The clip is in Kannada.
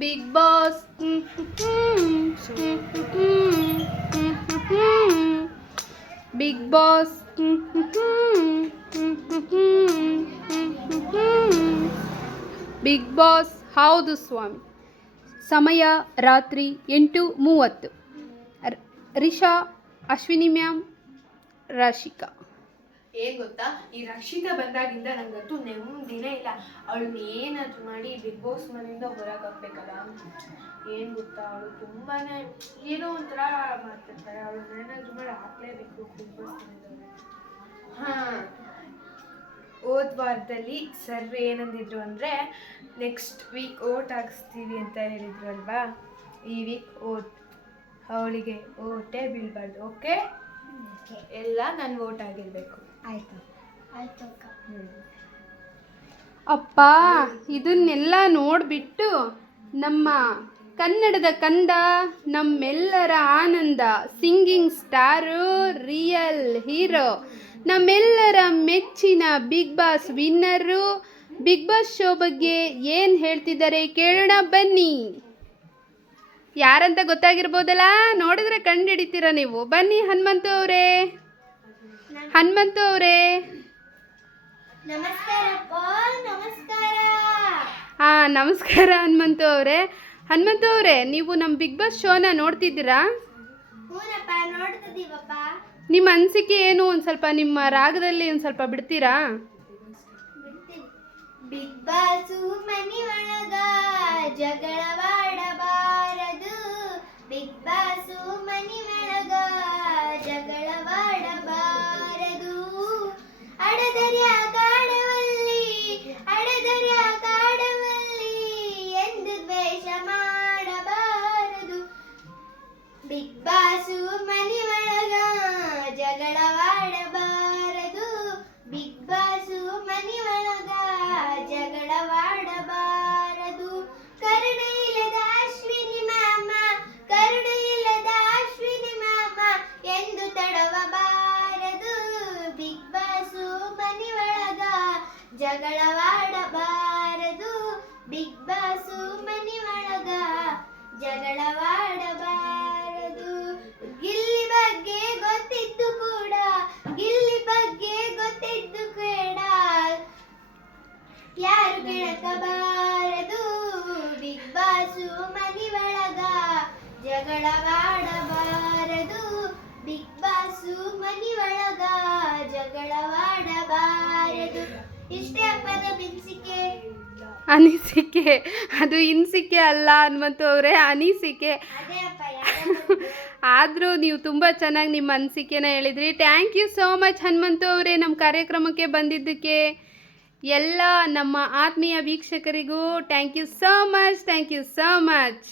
Big Boss Bigg Boss Bigg Boss. ಹೌದು ಸ್ವಾಮಿ. ಸಮಯ ರಾತ್ರಿ 8:30. ರಿಷಾ, ಅಶ್ವಿನಿ ಮ್ಯಾಮ್, ರಾಶಿಕಾ. ಏನ್ ಗೊತ್ತಾ, ಈ ರಕ್ಷಿತಾ ಬಂದಾಗಿಂದ ನಂಗಂತೂ ನೆಮ್ಮದಿನೇ ಇಲ್ಲ. ಅವಳು ಏನಾದ್ರು ಮಾಡಿ ಬಿಗ್ ಬಾಸ್ ಮನೆಯಿಂದ ಹೊರಗೆ ಹಾಕ್ಬೇಕಲ್ಲ. ಏನ್ ಗೊತ್ತಾ, ಅವಳು ತುಂಬಾನೇ ಏನೋ ಒಂಥರ ಮಾಡ್ತಿರ್ತಾರೆ. ಅವಳು ಏನಾದ್ರು ಮಾಡಿ ಹಾಕ್ಲೇಬೇಕು ಬಿಗ್ ಬಾಸ್ ಮನೆಯಿಂದ. ಹೋದ ವಾರದಲ್ಲಿ ಸರ್ ಏನಂದಿದ್ರು ಅಂದರೆ, ನೆಕ್ಸ್ಟ್ ವೀಕ್ ಓಟ್ ಹಾಕಿಸ್ತೀವಿ ಅಂತ ಹೇಳಿದ್ರು ಅಲ್ವಾ. ಈ ವೀಕ್ ಅವಳಿಗೆ ಓಟೇ ಬೀಳ್ಬಾರ್ದು. ಓಕೆ, ಎಲ್ಲ ನನ್ನ ಓಟ್ ಆಗಿರ್ಬೇಕು. ಆಯ್ತು ಆಯ್ತು ಅಕ್ಕ. ಅಪ್ಪ, ಇದನ್ನೆಲ್ಲ ನೋಡಿಬಿಟ್ಟು ನಮ್ಮ ಕನ್ನಡದ ಕಂದ, ನಮ್ಮೆಲ್ಲರ ಆನಂದ, ಸಿಂಗಿಂಗ್ ಸ್ಟಾರು, ರಿಯಲ್ ಹೀರೋ, ನಮ್ಮೆಲ್ಲರ ಮೆಚ್ಚಿನ Bigg Boss winner, Bigg Boss show ಬಗ್ಗೆ ಏನು ಹೇಳ್ತಿದ್ದಾರೆ ಕೇಳೋಣ ಬನ್ನಿ. ಯಾರಂತ ಗೊತ್ತಾಗಿರ್ಬೋದಲ್ಲ, ನೋಡಿದ್ರೆ ಕಂಡು ಹಿಡಿತೀರ ನೀವು. ಬನ್ನಿ ಹನುಮಂತು ಅವರೇ. ಹನುಮಂತು ಅವರೇ, ನಮಸ್ಕಾರಪ್ಪ. ನಮಸ್ಕಾರ. ನಮಸ್ಕಾರ ಹನುಮಂತು ಅವರೇ. ಹನುಮಂತು ಅವರೇ, ನೀವು ನಮ್ಮ ಬಿಗ್ ಬಾಸ್ ಶೋನ ನೋಡ್ತಿದ್ದೀರಾ? ಹೂನಪ್ಪ, ನೋಡ್ತಿದ್ದೀವಪ್ಪ. ನಿಮ್ಮ ಅನಿಸಿಕೆ ಏನು? ಒಂದು ಸ್ವಲ್ಪ ನಿಮ್ಮ ರಾಗದಲ್ಲಿ ಒಂದು ಸ್ವಲ್ಪ ಬಿಡ್ತೀರಾ? ಬಿಗ್ ಬಾಸು ಮನಿ ಒಳಗ ಜಗಳವಾಡಬಾರದು. ಬಿಗ್ ಬಾಸು ಮನಿ ಒಳಗ ಜಗಳವಾಡಬಾರದು. ಅಡದರೆ ಆಗಾಡವಲ್ಲಿ, ಅಡದರೆ ಆಗಾಡವಲ್ಲಿ ಎಂದು ದ್ವೇಷ ಮಾಡಬಾರದು. ಬಿಗ್ ಬಾಸು ಮನಿ ಒಳಗ ಜಗಳವಾಡಬಾರದು. ಬಿಗ್ ಬಾಸು ಮನಿ ಒಳಗ ಜಗಳವಾಡಬಾರದು. ಕರುಣೆ ಇಲ್ಲದ ಅಶ್ವಿನಿ ಮಾಮ, ಕರುಣೆ ಇಲ್ಲದ ಅಶ್ವಿನಿ ಮಾಮ ಎಂದು ತಡವಬಾರದು. ಬಿಗ್ ಬಾಸು ಮನಿ ಒಳಗ ಜಗಳವಾಡಬಾರದು. ಬಿಗ್ ಬಾಸು ಮನಿ ಒಳಗ ಜಗಳವಾಡಬಾರದು. ಗಿಲ್ಲಿ ಬಗ್ಗೆ ಗೊತ್ತಿದ್ದು ಕೂಡ, ಗಿಲ್ಲಿ ಬಗ್ಗೆ ಗೊತ್ತಿದ್ದು ಕೂಡ ಯಾರು ಕೆಣಕಬಾರದು. ಬಿಗ್ ಬಾಸು ಮನಿ ಒಳಗ ಜಗಳವಾಡಬಾರದು. ಬಿಗ್ ಬಾಸು ಮನಿ ಒಳಗ ಜಗಳವಾಡಬಾರದು. ಇಷ್ಟೇ ಅಪ್ಪನ ಬಿನ್ಸಿಕೆ. ಅನಿಸಿಕೆ, ಅದು ಇನ್ಸಿಕೆ ಅಲ್ಲ ಹನುಮಂತು ಅವರೇ, ಅನಿಸಿಕೆ. ಅದೇ ಅಪ್ಪ. ಆದರೂ ನೀವು ತುಂಬ ಚೆನ್ನಾಗಿ ನಿಮ್ಮ ಅನಿಸಿಕೆನ ಹೇಳಿದ್ರಿ. Thank you so much Hanumanthu ಅವರೇ, ನಮ್ಮ ಕಾರ್ಯಕ್ರಮಕ್ಕೆ ಬಂದಿದ್ದಕ್ಕೆ. ಎಲ್ಲ ನಮ್ಮ ಆತ್ಮೀಯ ವೀಕ್ಷಕರಿಗೂ thank you so much. Thank you so much.